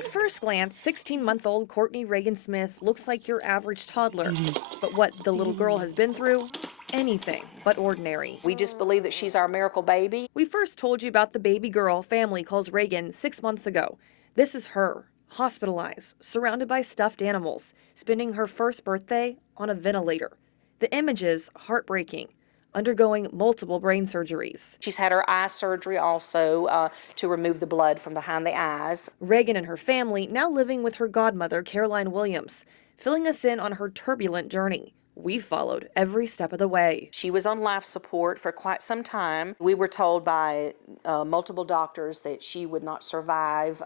At first glance, 16-month-old Courtney Reagan Smith looks like your average toddler. But what the little girl has been through? Anything but ordinary. We just believe that she's our miracle baby. We first told you about the baby girl family calls Reagan 6 months ago. This is her, hospitalized, surrounded by stuffed animals, spending her first birthday on a ventilator. The images heartbreaking, undergoing multiple brain surgeries. She's had her eye surgery also to remove the blood from behind the eyes. Reagan and her family now living with her godmother, Caroline Williams, filling us in on her turbulent journey. We followed every step of the way. She was on life support for quite some time. We were told by multiple doctors that she would not survive,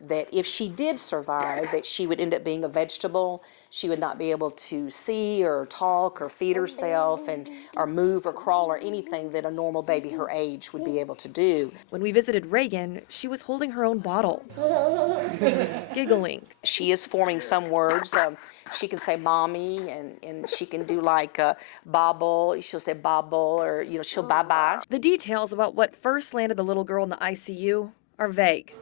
that if she did survive, that she would end up being a vegetable. She would not be able to see or talk or feed herself or move or crawl or anything that a normal baby her age would be able to do. When we visited Reagan, she was holding her own bottle, giggling. She is forming some words. She can say mommy, and she can do like bobble. She'll say bobble, or she'll bye-bye. The details about what first landed the little girl in the ICU are vague.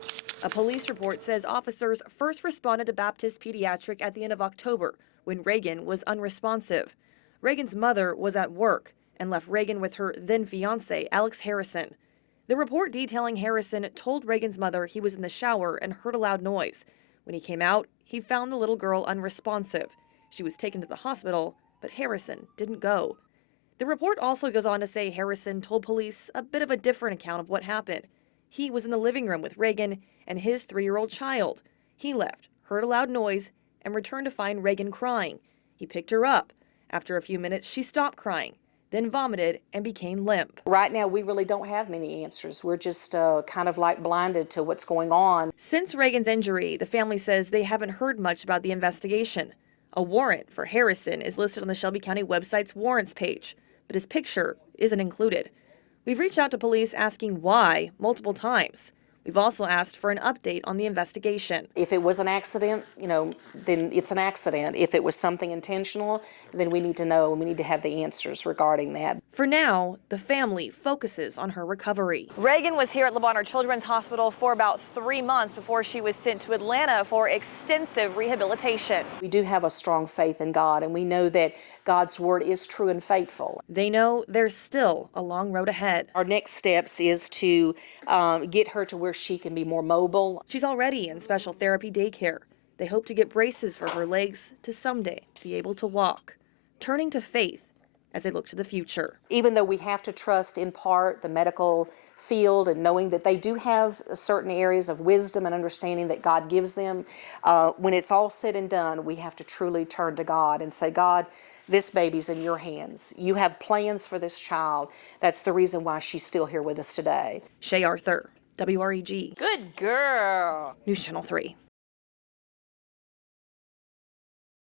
A police report says officers first responded to Baptist Pediatric at the end of October when Reagan was unresponsive. Reagan's mother was at work and left Reagan with her then-fiancé, Alex Harrison. The report detailing Harrison told Reagan's mother he was in the shower and heard a loud noise. When he came out, he found the little girl unresponsive. She was taken to the hospital, but Harrison didn't go. The report also goes on to say Harrison told police a bit of a different account of what happened. He was in the living room with Reagan and his 3-year-old child. He left, heard a loud noise, and returned to find Reagan crying. He picked her up. After a few minutes, she stopped crying, then vomited and became limp. Right now, we really don't have many answers. We're just kind of like blinded to what's going on. Since Reagan's injury, the family says they haven't heard much about the investigation. A warrant for Harrison is listed on the Shelby County website's warrants page, but his picture isn't included. We've reached out to police asking why multiple times. We've also asked for an update on the investigation. If it was an accident, then it's an accident. If it was something intentional, then we need to know, and we need to have the answers regarding that. For now, the family focuses on her recovery. Reagan was here at Le Bonheur Children's Hospital for about 3 months before she was sent to Atlanta for extensive rehabilitation. We do have a strong faith in God, and we know that God's word is true and faithful. They know there's still a long road ahead. Our next steps is to get her to where she can be more mobile. She's already in special therapy daycare. They hope to get braces for her legs to someday be able to walk, turning to faith as they look to the future. Even though we have to trust in part the medical field and knowing that they do have certain areas of wisdom and understanding that God gives them, when it's all said and done, we have to truly turn to God and say, God, this baby's in your hands. You have plans for this child. That's the reason why she's still here with us today. Shay Arthur, WREG. Good girl. News Channel 3.